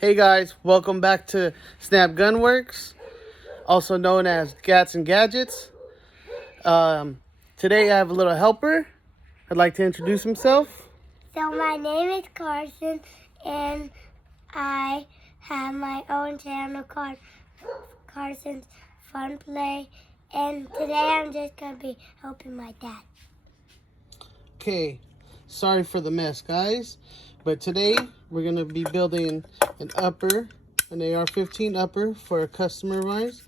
Hey guys, welcome back to Snabgunworks, also known as Gats and Gadgets. Today I have a little helper. I'd like to introduce himself. So my name is Carson, and I have my own channel called Carson's Fun Play. And today I'm just going to be helping my dad. Okay, sorry for the mess, guys. But today we're going to be building an AR-15 upper for a customer of ours.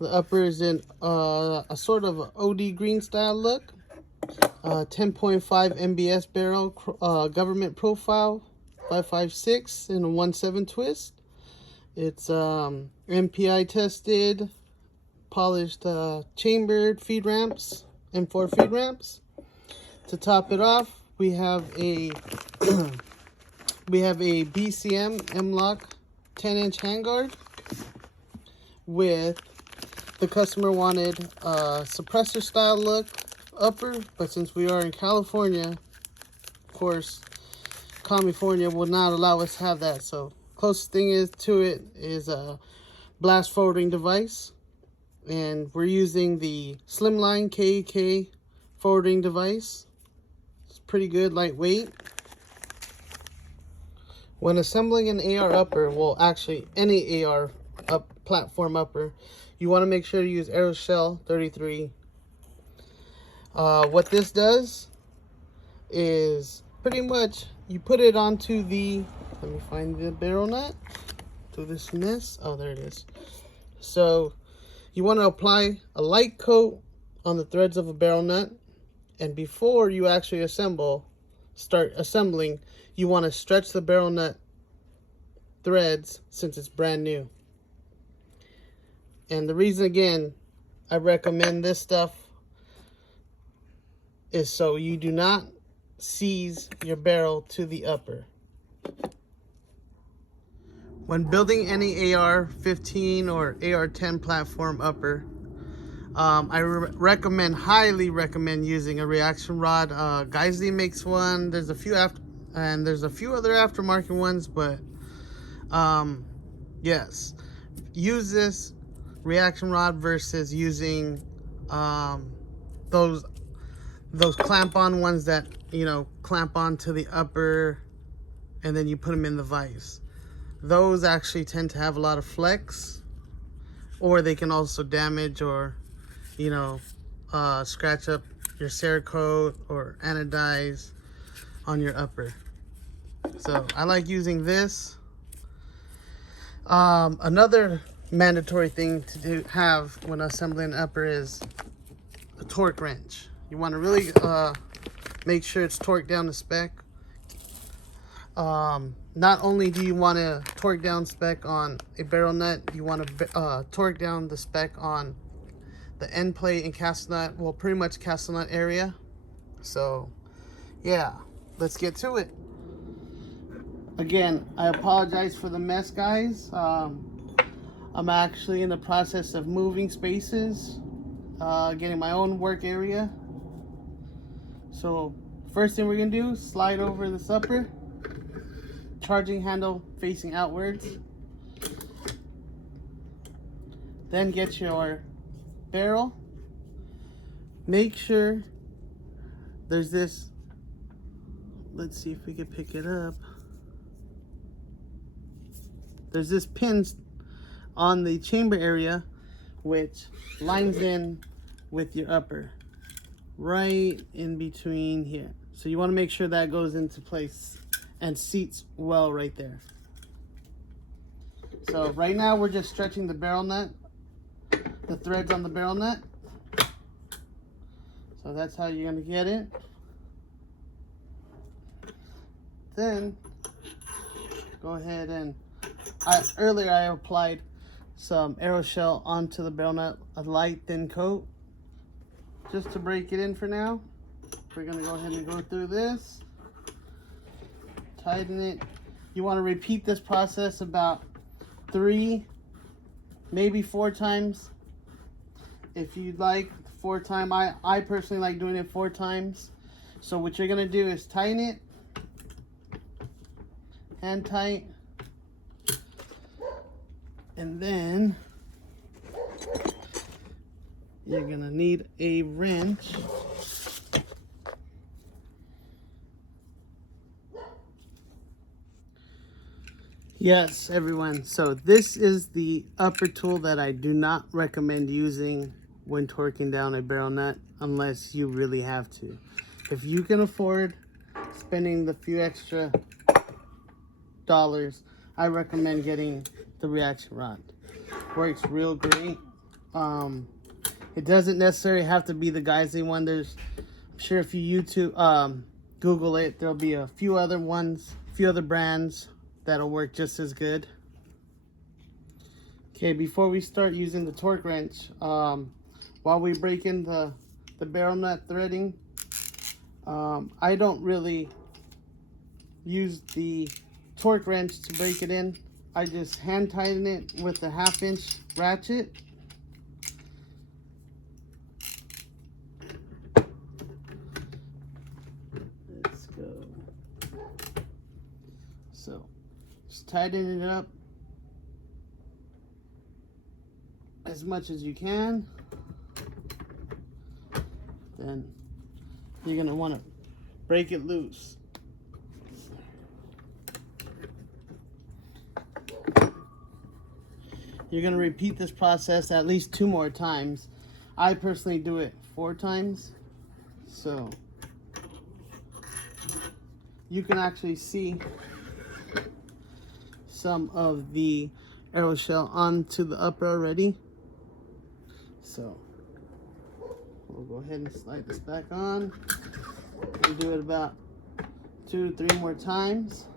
The upper is in a sort of OD green style look. 10.5 MBS barrel, government profile, 5.56 in a 1/7 twist. It's MPI tested, polished, chambered feed ramps, M4 feed ramps. To top it off, we have a BCM M-Lock 10-inch handguard with the customer wanted a suppressor style look upper, but since we are in California, of course, California will not allow us to have that. So closest thing to it is a blast forwarding device, and we're using the Slimline KK forwarding device. It's pretty good, lightweight. When assembling an AR upper, well, actually any AR platform upper, you want to make sure to use Aeroshell 33. What this does is pretty much you put it onto the, let me find the barrel nut to this mess. Oh, there it is. So you want to apply a light coat on the threads of a barrel nut, and before you actually start assembling, you want to stretch the barrel nut threads since it's brand new. And the reason, again, I recommend this stuff is so you do not seize your barrel to the upper. When building any AR-15 or AR-10 platform upper, I highly recommend using a reaction rod. Geisley makes one. There's a few other aftermarket ones, but yes, use this reaction rod versus using those clamp-on ones that, clamp on to the upper and then you put them in the vise. Those actually tend to have a lot of flex, or they can also damage or, scratch up your Cerakote or anodize on your upper. So I like using this. Another mandatory thing to have when assembling an upper is a torque wrench. You want to really make sure it's torqued down to spec. Not only do you want to torque down spec on a barrel nut, you want to torque down the spec on the end plate and castle nut, well, pretty much castle nut area. So yeah, let's get to it. Again, I apologize for the mess, guys. I'm actually in the process of moving spaces, getting my own work area. So first thing we're gonna do is slide over this upper, charging handle facing outwards. Then get your barrel. Make sure there's this, let's see if we can pick it up. There's this pin on the chamber area which lines in with your upper, right in between here. So you want to make sure that goes into place and seats well right there. So right now we're just stretching the barrel nut, the threads on the barrel nut. So that's how you're going to get it. Then go ahead and earlier I applied some Aeroshell onto the barrel nut, a light thin coat, just to break it in for now. We're gonna go ahead and go through this, tighten it. You want to repeat this process about 3, maybe 4 times. If you'd like 4 times, I personally like doing it 4 times. So what you're gonna do is tighten it, hand tight, And then you're gonna need a wrench. Yes, everyone. So this is the upper tool that I do not recommend using when torquing down a barrel nut unless you really have to. If you can afford spending the few extra dollars, I recommend getting the reaction rod. Works real great. It doesn't necessarily have to be the Geisling one. There's, I'm sure if you YouTube, Google it, there'll be a few other ones, a few other brands that'll work just as good. Okay, before we start using the torque wrench, while we break in the barrel nut threading, I don't really use the torque wrench to break it in. I just hand tighten it with a 1/2 inch ratchet. Let's go. So just tighten it up as much as you can. Then you're gonna want to break it loose. You're gonna repeat this process at least 2 more times. I personally do it 4 times. So you can actually see some of the arrow shell onto the upper already. So we'll go ahead and slide this back on and do it about 2 to 3 more times.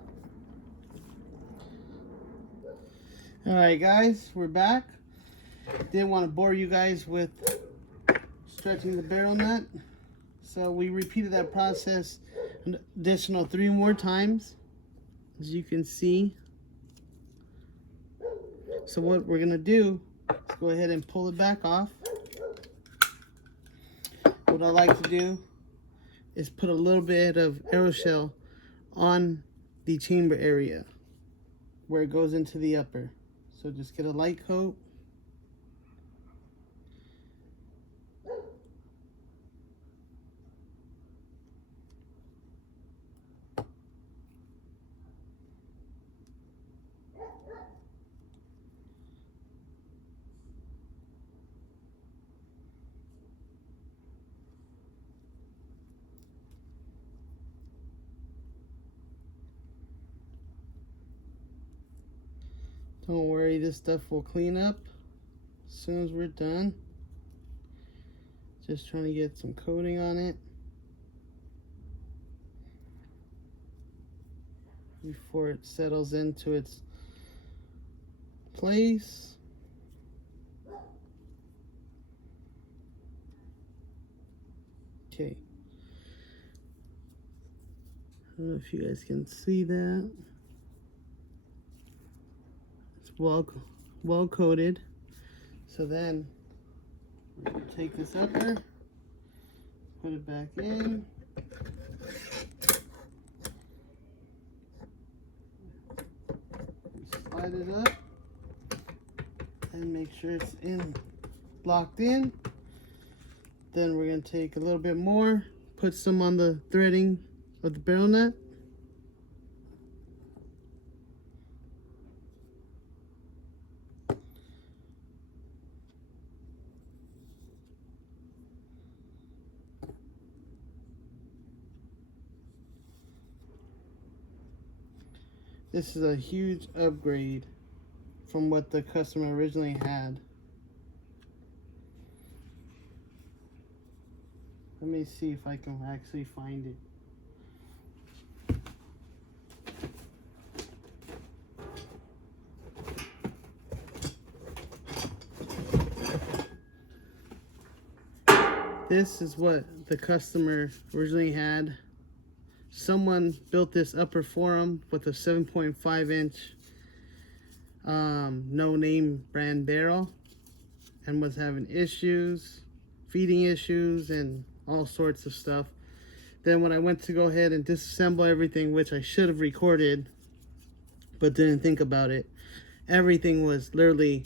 All right, guys, we're back. Didn't want to bore you guys with stretching the barrel nut, so we repeated that process an additional 3 more times, as you can see. So what we're gonna do is go ahead and pull it back off. What I like to do is put a little bit of arrow shell on the chamber area where it goes into the upper. So just get a light coat. Don't worry, this stuff will clean up as soon as we're done. Just trying to get some coating on it before it settles into its place. Okay. I don't know if you guys can see that. Well coated. So then we'll take this upper, put it back in, slide it up and make sure it's locked in. Then we're going to take a little bit more, put some on the threading of the barrel nut. This is a huge upgrade from what the customer originally had. Let me see if I can actually find it. This is what the customer originally had. Someone built this upper for him with a 7.5 inch no name brand barrel and was having issues, feeding issues and all sorts of stuff. Then when I went to go ahead and disassemble everything, which I should have recorded but didn't think about it, everything was literally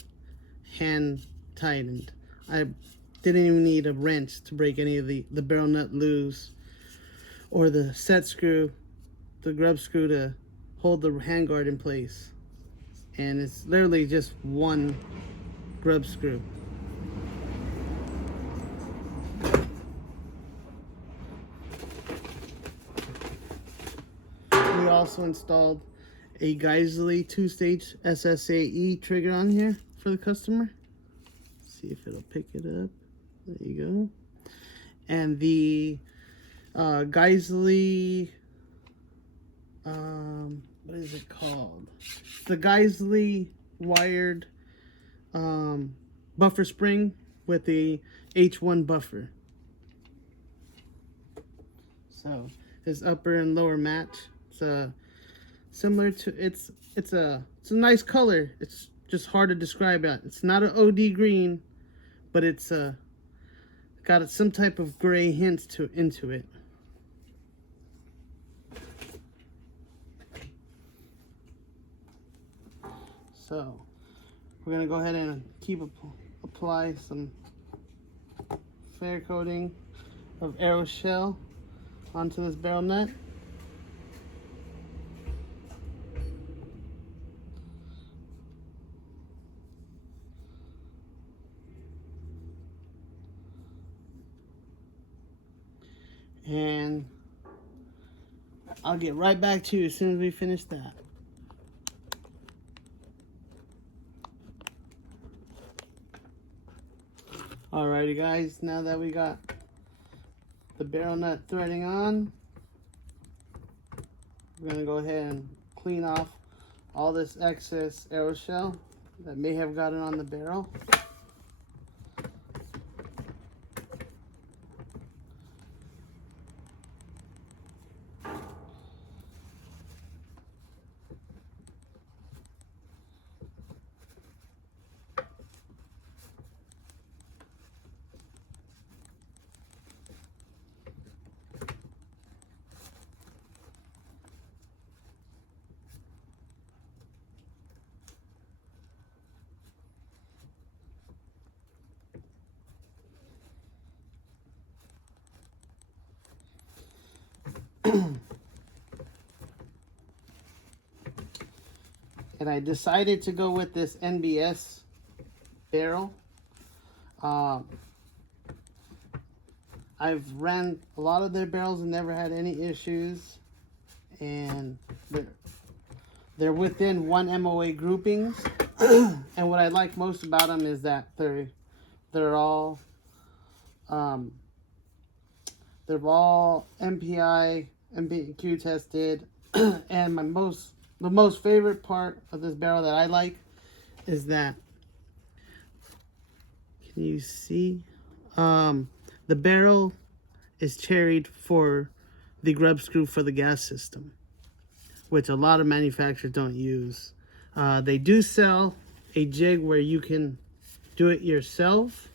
hand tightened. I didn't even need a wrench to break any of the barrel nut loose, or the set screw, the grub screw to hold the handguard in place. And it's literally just one grub screw. We also installed a Geisley 2-stage SSAE trigger on here for the customer. See if it'll pick it up. There you go. And the Geisley, what is it called? The Geisley wired buffer spring with the H1 buffer. So this upper and lower match. It's similar to it's a nice color. It's just hard to describe it. It's not an OD green, but it's got some type of gray hints into it. So we're gonna go ahead and apply some fair coating of aeroshell onto this barrel nut. And I'll get right back to you as soon as we finish that. Alrighty guys, now that we got the barrel nut threading on, we're going to go ahead and clean off all this excess aeroshell that may have gotten on the barrel. And I decided to go with this NBS barrel. I've ran a lot of their barrels and never had any issues, and they're within one MOA groupings. And what I like most about them is that they're all MPI, MPQ tested. And the most favorite part of this barrel that I like is that, can you see? The barrel is cherried for the grub screw for the gas system, which a lot of manufacturers don't use. They do sell a jig where you can do it yourself,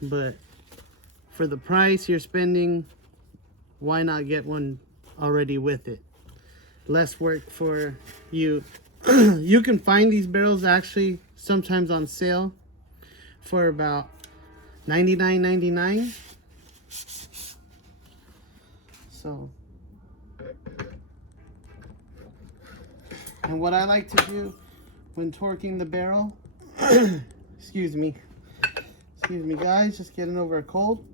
but for the price you're spending, why not get one already with it? Less work for you. You can find these barrels actually sometimes on sale for about $99.99. So, and what I like to do when torquing the barrel, excuse me guys, just getting over a cold.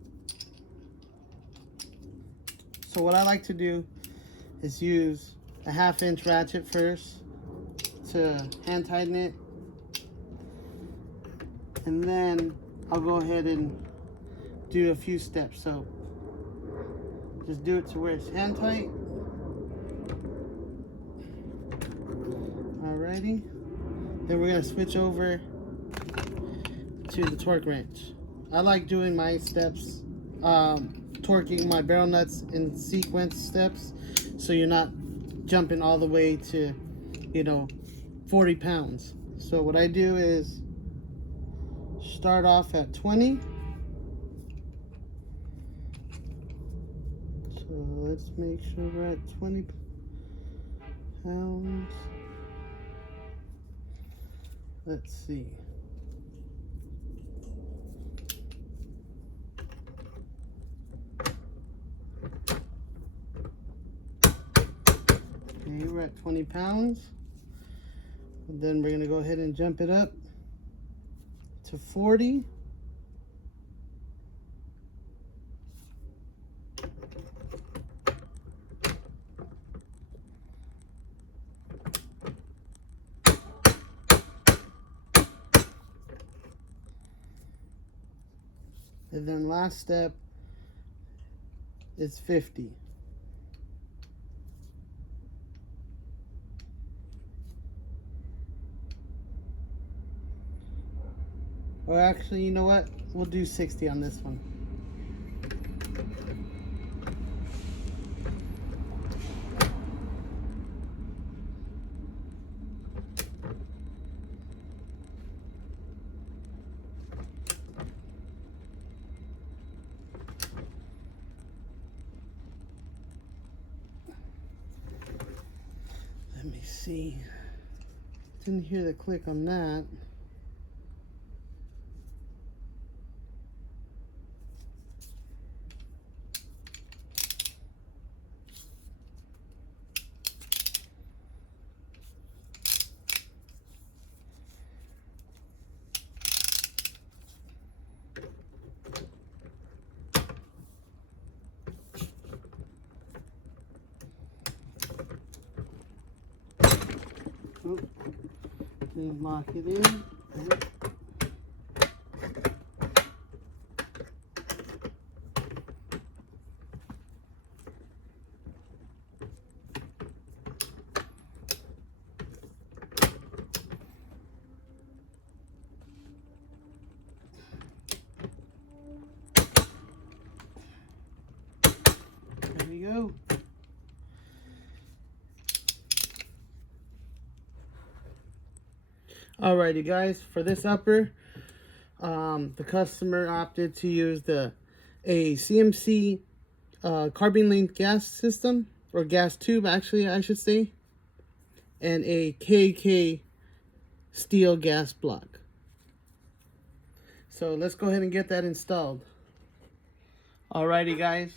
So what I like to do is use a 1/2 inch ratchet first to hand tighten it, and then I'll go ahead and do a few steps. So just do it to where it's hand tight. Alrighty, then we're gonna switch over to the torque wrench. I like doing my steps, torquing my barrel nuts in sequence steps, so you're not jumping all the way to, 40 pounds. So what I do is start off at 20. So let's make sure we're at 20 pounds. Let's see. Okay, we're at 20 pounds. And then we're gonna go ahead and jump it up to 40. And then last step is 50. Or actually, you know what? We'll do 60 on this one. Let me see. Didn't hear the click on that. Oh, didn't lock it in. There we go. Alrighty guys, for this upper, the customer opted to use a CMC carbine length gas system, or gas tube actually I should say, and a KK steel gas block. So let's go ahead and get that installed. Alrighty guys,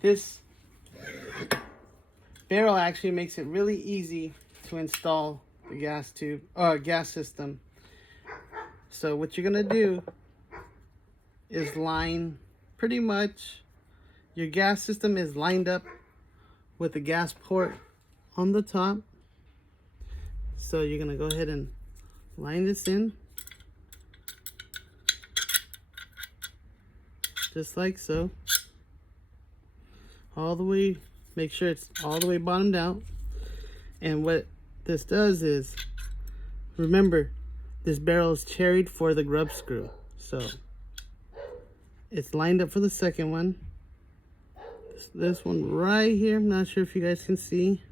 this barrel actually makes it really easy to install the gas tube or gas system. So what you're gonna do is line pretty much your gas system is lined up with the gas port on the top. So you're gonna go ahead and line this in just like so, all the way. Make sure it's all the way bottomed out. And what this does is, remember, this barrel is cherried for the grub screw. So it's lined up for the second one. This one right here, I'm not sure if you guys can see.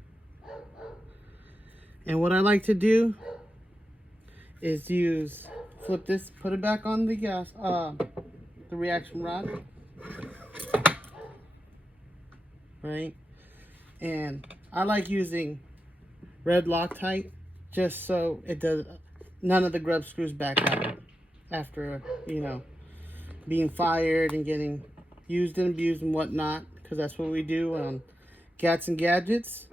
And what I like to do is flip this, put it back on the gas, the reaction rod. Right? And I like using red Loctite just so it does none of the grub screws back out after, you know, being fired and getting used and abused and whatnot, because that's what we do on Gats and Gadgets.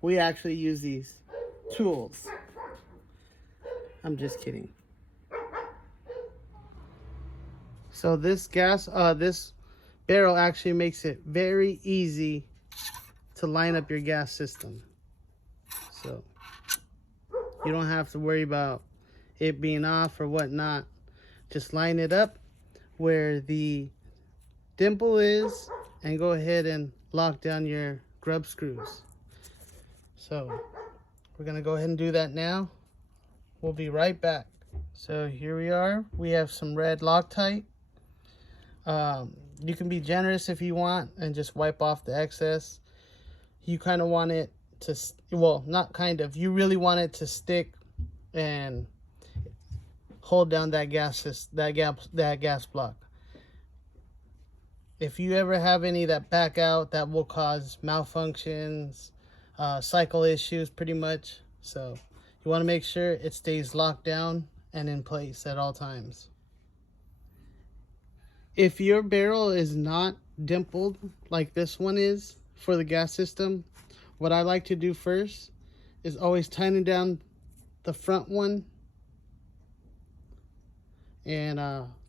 We actually use these tools. I'm just kidding. So this barrel actually makes it very easy to line up your gas system. So you don't have to worry about it being off or whatnot. Just line it up where the dimple is and go ahead and lock down your grub screws. So we're gonna go ahead and do that now. We'll be right back. So here we are. We have some red Loctite. You can be generous if you want and just wipe off the excess. You kind of want it to, well, not kind of, you really want it to stick and hold down that gas block. If you ever have any that back out, that will cause malfunctions, cycle issues pretty much. So You want to make sure it stays locked down and in place at all times. If your barrel is not dimpled like this one is for the gas system, what I like to do first is always tighten down the front one and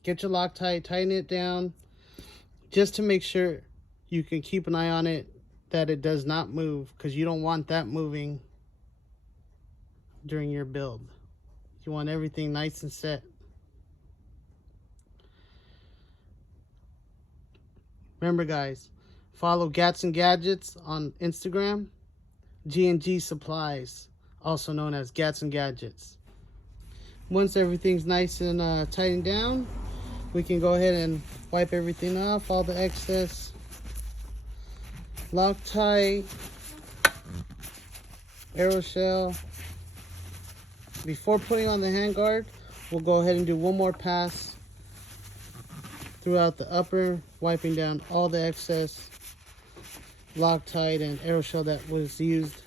get your Loctite, tighten it down just to make sure you can keep an eye on it that it does not move, because you don't want that moving during your build. You want everything nice and set. Remember guys, follow Gats and Gadgets on Instagram, GSupplies, also known as Gats and Gadgets. Once everything's nice and tightened down, we can go ahead and wipe everything off, all the excess Loctite, aeroshell. Before putting on the handguard, we'll go ahead and do one more pass throughout the upper, wiping down all the excess Loctite and aeroshell that was used.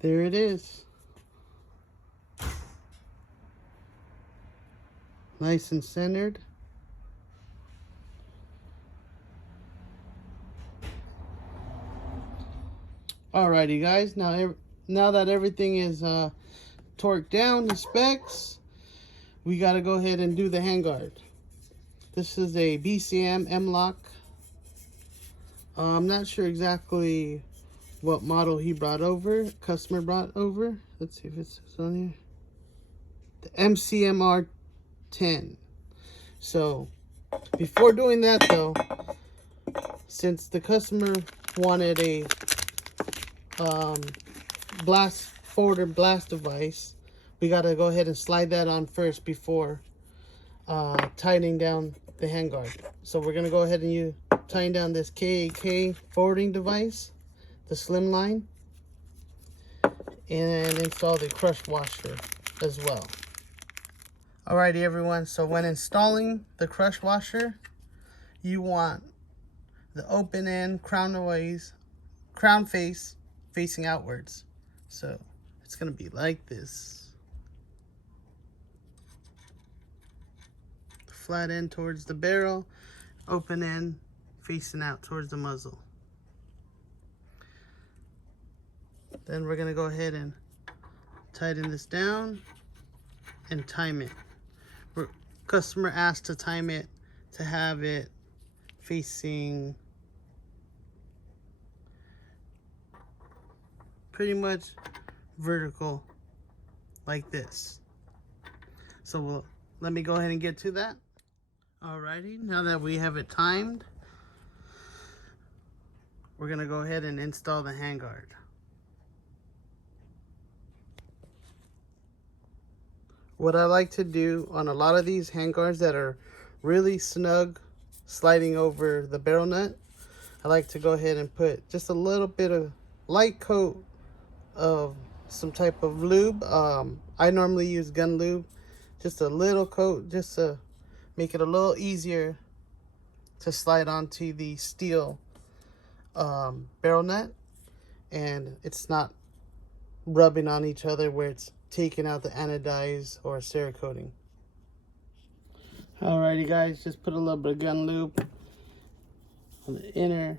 There it is. Nice and centered. Alrighty guys, now that everything is torqued down to specs, we got to go ahead and do the handguard. This is a BCM M-Lock. I'm not sure exactly what model he brought over, customer brought over. Let's see if it's on here. The MCMR 10. So before doing that though, since the customer wanted a forwarder blast device, we got to go ahead and slide that on first before tightening down the handguard. So we're going to go ahead and tighten down this KAK forwarding device, the slim line, and install the crush washer as well. Alrighty everyone, so when installing the crush washer, you want the open end crown face facing outwards. So it's going to be like this. Flat end towards the barrel, open end facing out towards the muzzle. Then we're going to go ahead and tighten this down and time it. Customer asked to time it to have it facing pretty much vertical like this. So let me go ahead and get to that. Alrighty, now that we have it timed, we're going to go ahead and install the handguard. What I like to do on a lot of these handguards that are really snug, sliding over the barrel nut, I like to go ahead and put just a little bit of light coat of some type of lube. I normally use gun lube, just a little coat, just to make it a little easier to slide onto the steel barrel nut, and it's not rubbing on each other where it's taking out the anodized or Cerakoting. Alrighty guys, just put a little bit of gun lube on the inner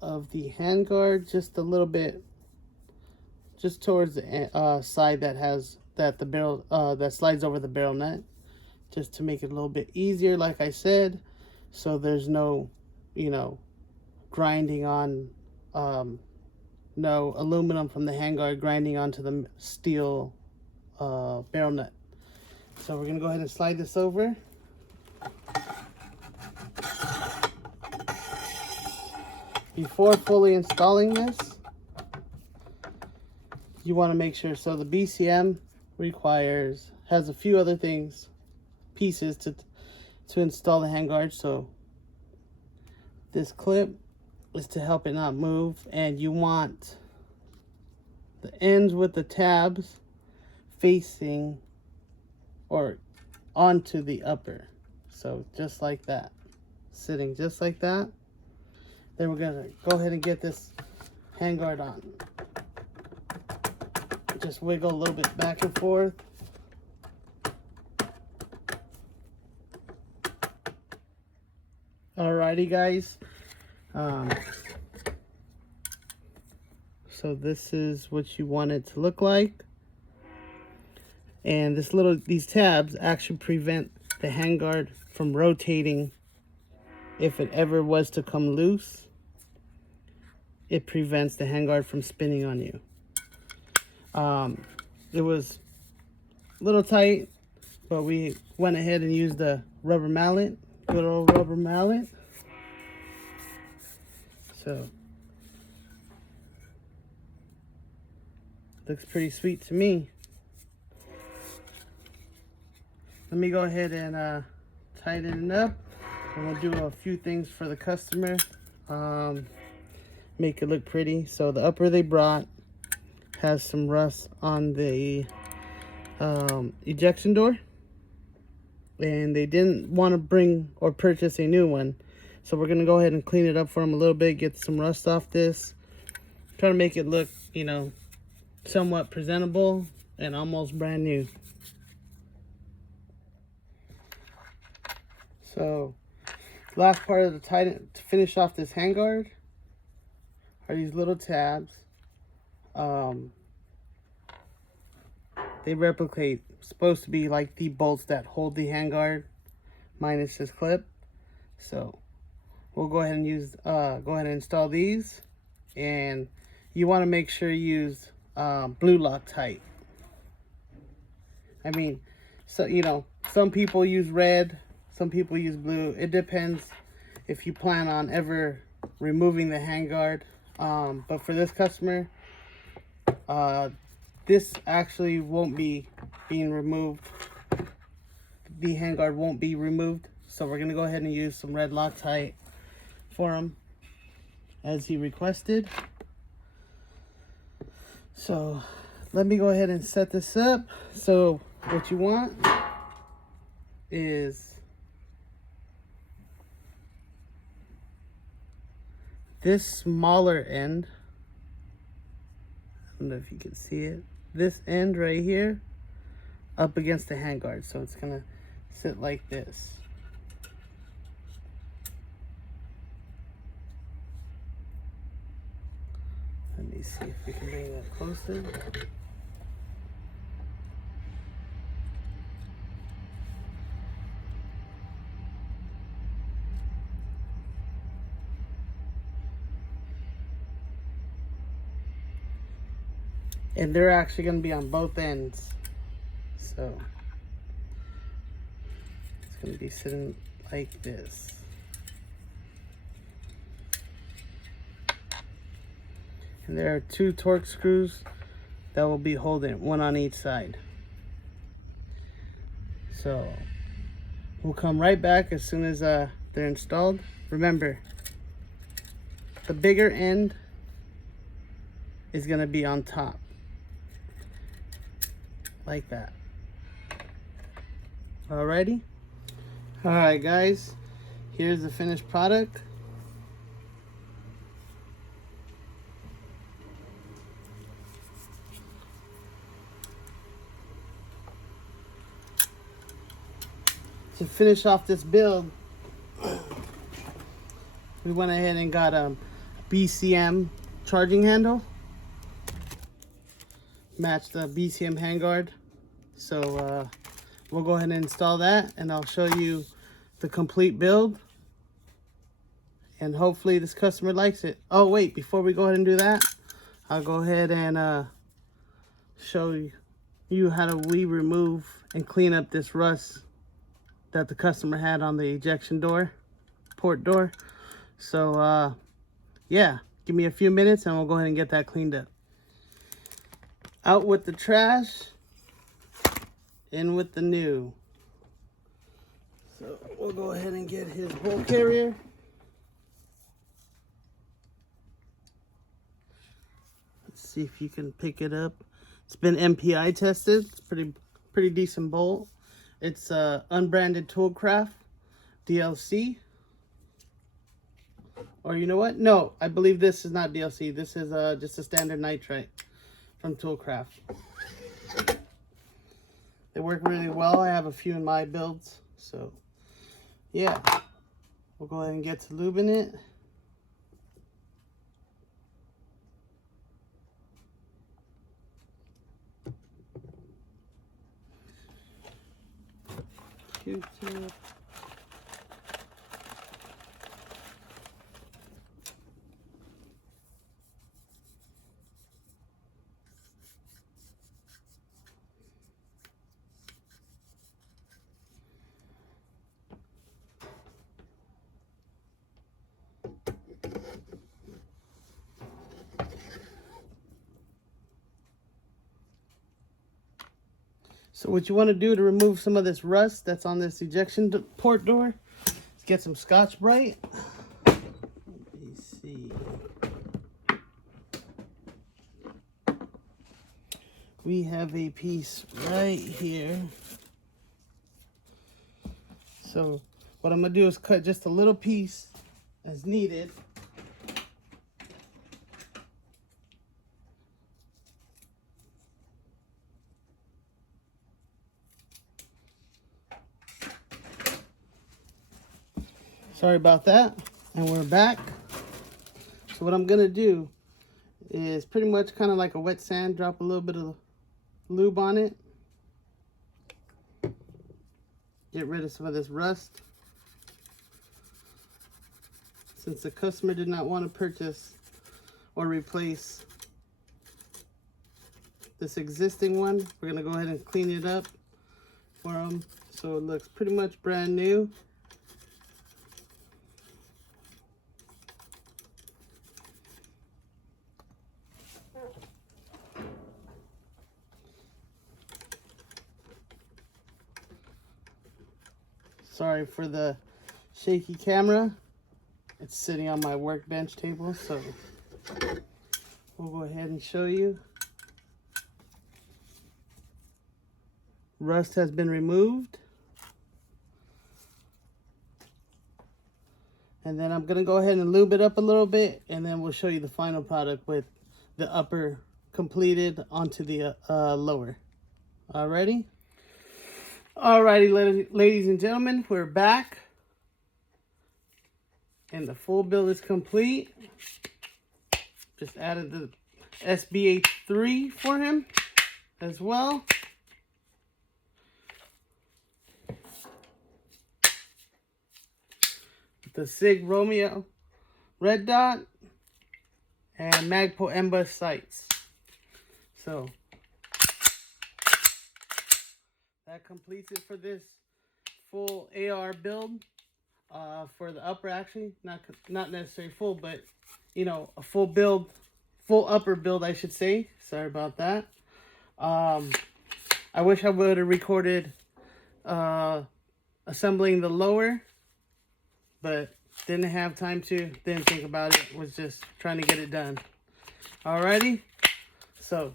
of the handguard, just a little bit, just towards the side that the barrel that slides over the barrel nut, just to make it a little bit easier, like I said, so there's no, grinding on, no aluminum from the handguard grinding onto the steel barrel nut. So we're gonna go ahead and slide this over. Before fully installing this, you want to make sure, so the BCM has a few other things pieces to install the handguard. So this clip is to help it not move, and you want the ends with the tabs facing or onto the upper. So just like that, sitting just like that. Then we're gonna go ahead and get this handguard on. Just wiggle a little bit back and forth. Alrighty guys, so this is what you want it to look like. And these tabs actually prevent the handguard from rotating. If it ever was to come loose, it prevents the handguard from spinning on you. It was a little tight, but we went ahead and used the rubber mallet, good old rubber mallet. So looks pretty sweet to me. Let me go ahead and tighten it up. I'm gonna do a few things for the customer, make it look pretty. So the upper they brought has some rust on the ejection door, and they didn't want to bring or purchase a new one. So we're gonna go ahead and clean it up for them a little bit, get some rust off this, try to make it look, you know, somewhat presentable and almost brand new. So last part of the tighten to finish off this handguard are these little tabs. They replicate, supposed to be like the bolts that hold the handguard, minus this clip. So we'll go ahead and install these, and you want to make sure you use blue Loctite. I mean, so you know, some people use red, some people use blue. It depends if you plan on ever removing the handguard. But for this customer, this actually won't be being removed. The handguard won't be removed. So we're going to go ahead and use some red Loctite for him, as he requested. So let me go ahead and set this up. So what you want is this smaller end. I don't know if you can see it. This end right here up against the handguard. So it's gonna sit like this. Let me see if we can bring that closer. And they're actually going to be on both ends. So it's going to be sitting like this. And there are 2 torque screws that will be holding, one on each side. So we'll come right back as soon as they're installed. Remember, the bigger end is going to be on top. Like that. Alrighty. Alright guys, here's the finished product. To finish off this build, we went ahead and got a BCM charging handle. Match the BCM handguard. So we'll go ahead and install that, and I'll show you the complete build, and hopefully this customer likes it. Oh wait, before we go ahead and do that, I'll go ahead and show you how to remove and clean up this rust that the customer had on the ejection door, port door. So yeah, give me a few minutes and we'll go ahead and get that cleaned up. Out with the trash, in with the new. So we'll go ahead and get his bolt carrier. Let's see if you can pick it up. It's been MPI tested. It's pretty decent bolt. It's unbranded Toolcraft DLC. Or you know what? No, I believe this is not DLC. This is just a standard nitrite from Toolcraft. They work really well. I have a few in my builds. So, yeah. We'll go ahead and get to lubing it. Q-tip. So what you want to do to remove some of this rust that's on this ejection port door is get some Scotch-Brite. Let me see. We have a piece right here. So what I'm going to do is cut just a little piece as needed. Sorry about that. And we're back. So what I'm gonna do is pretty much kind of like a wet sand, drop a little bit of lube on it. Get rid of some of this rust. Since the customer did not want to purchase or replace this existing one, we're gonna go ahead and clean it up for them so it looks pretty much brand new. Sorry for the shaky camera. It's sitting on my workbench table, so we'll go ahead and show you. Rust has been removed. And then I'm gonna go ahead and lube it up a little bit, and then we'll show you the final product with the upper completed onto the lower. Alrighty? Alrighty, ladies and gentlemen, we're back. And the full build is complete. Just added the SBH3 for him as well. The SIG Romeo red dot and Magpul M-Bus sights. So that completes it for this full AR build. For the upper, actually, not necessarily full, but you know, a full build, full upper build, I should say. Sorry about that. I wish I would have recorded assembling the lower, but didn't have time to, didn't think about it, was just trying to get it done. Alrighty, so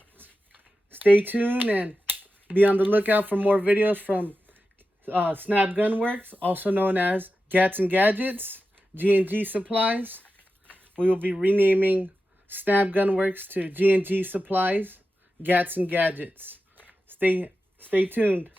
stay tuned and be on the lookout for more videos from Snabgunworks, also known as Gats and Gadgets, GSupplies. We will be renaming Snabgunworks to GSupplies, Gats and Gadgets. Stay tuned.